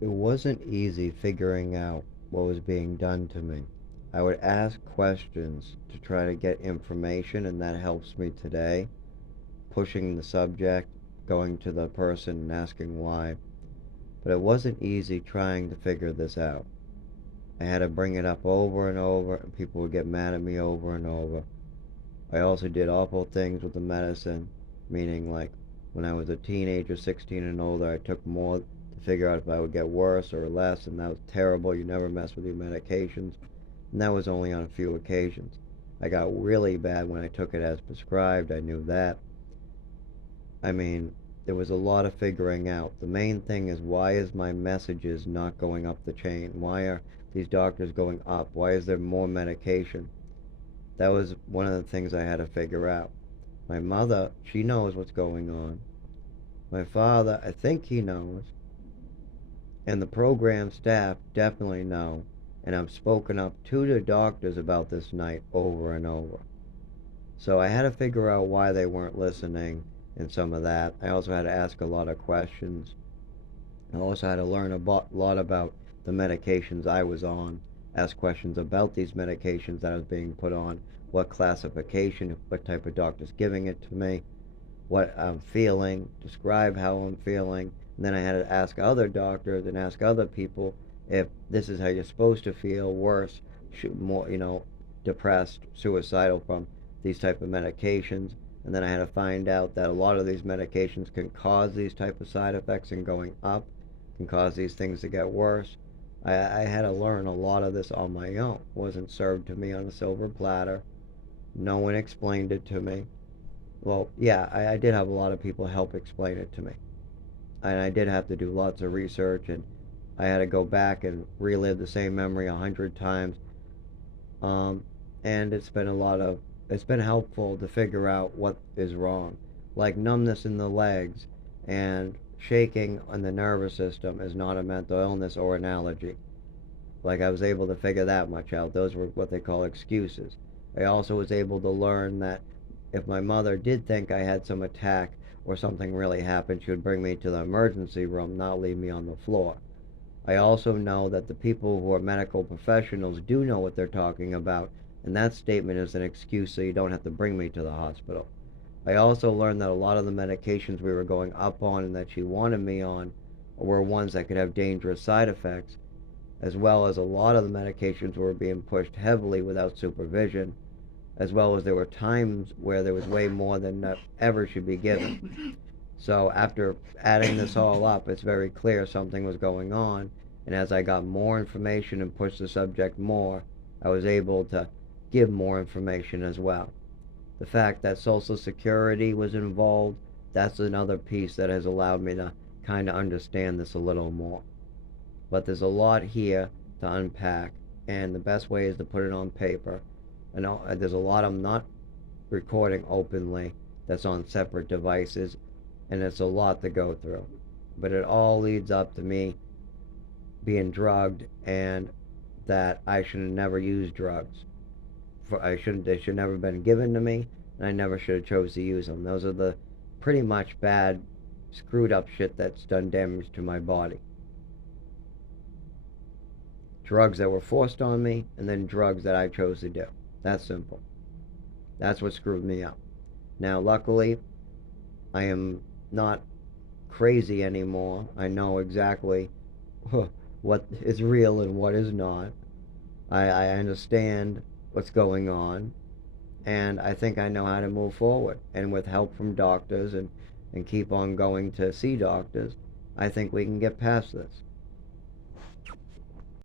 It wasn't easy figuring out what was being done to me. I would ask questions to try to get information, and that helps me today, pushing the subject, going to the person and asking why. But it wasn't easy trying to figure this out. I had to bring it up over and over, and people would get mad at me over and over. I also did awful things with the medicine, meaning like when I was a teenager, 16 and older, I took more to figure out if I would get worse or less, and that was terrible. You never mess with your medications. And that was only on a few occasions. I got really bad when I took it as prescribed. I knew that. I mean, there was a lot of figuring out. The main thing is, why is my messages not going up the chain? Why are these doctors going up? Why is there more medication? That was one of the things I had to figure out. My mother, she knows what's going on. My father, I think he knows. And the program staff definitely know. And I've spoken up to the doctors about this night over and over. So I had to figure out why they weren't listening and some of that. I also had to ask a lot of questions. I also had to learn a lot about the medications I was on, ask questions about these medications that I was being put on, what classification, what type of doctor's giving it to me, what I'm feeling, describe how I'm feeling, and then I had to ask other doctors and ask other people if this is how you're supposed to feel, worse, more, depressed, suicidal from these type of medications. And then I had to find out that a lot of these medications can cause these type of side effects and going up, can cause these things to get worse. I had to learn a lot of this on my own. It wasn't served to me on a silver platter. No one explained it to me. Well, yeah, I did have a lot of people help explain it to me. And I did have to do lots of research, and I had to go back and relive the same memory 100 times. Um, and it's been helpful to figure out what is wrong. Like numbness in the legs and shaking on the nervous system is not a mental illness or an allergy. Like I was able to figure that much out. Those were what they call excuses. I also was able to learn that if my mother did think I had some attack or something really happened, she would bring me to the emergency room, not leave me on the floor. I also know that the people who are medical professionals do know what they're talking about, and that statement is an excuse so you don't have to bring me to the hospital. I also learned that a lot of the medications we were going up on and that she wanted me on were ones that could have dangerous side effects, as well as a lot of the medications were being pushed heavily without supervision, as well as there were times where there was way more than ever should be given. So after adding this all up, it's very clear something was going on. And as I got more information and pushed the subject more, I was able to give more information as well. The fact that Social Security was involved, that's another piece that has allowed me to kind of understand this a little more. But there's a lot here to unpack, and the best way is to put it on paper. And there's a lot I'm not recording openly that's on separate devices, and it's a lot to go through. But it all leads up to me being drugged, and that I should have never used drugs. They should never have been given to me, and I never should have chose to use them. Those are the pretty much bad, screwed up shit that's done damage to my body. Drugs that were forced on me, and then drugs that I chose to do. That's simple. That's what screwed me up. Now, luckily, I am not crazy anymore. I know exactly what is real and what is not. I understand what's going on, and I think I know how to move forward. And with help from doctors and keep on going to see doctors, I think we can get past this.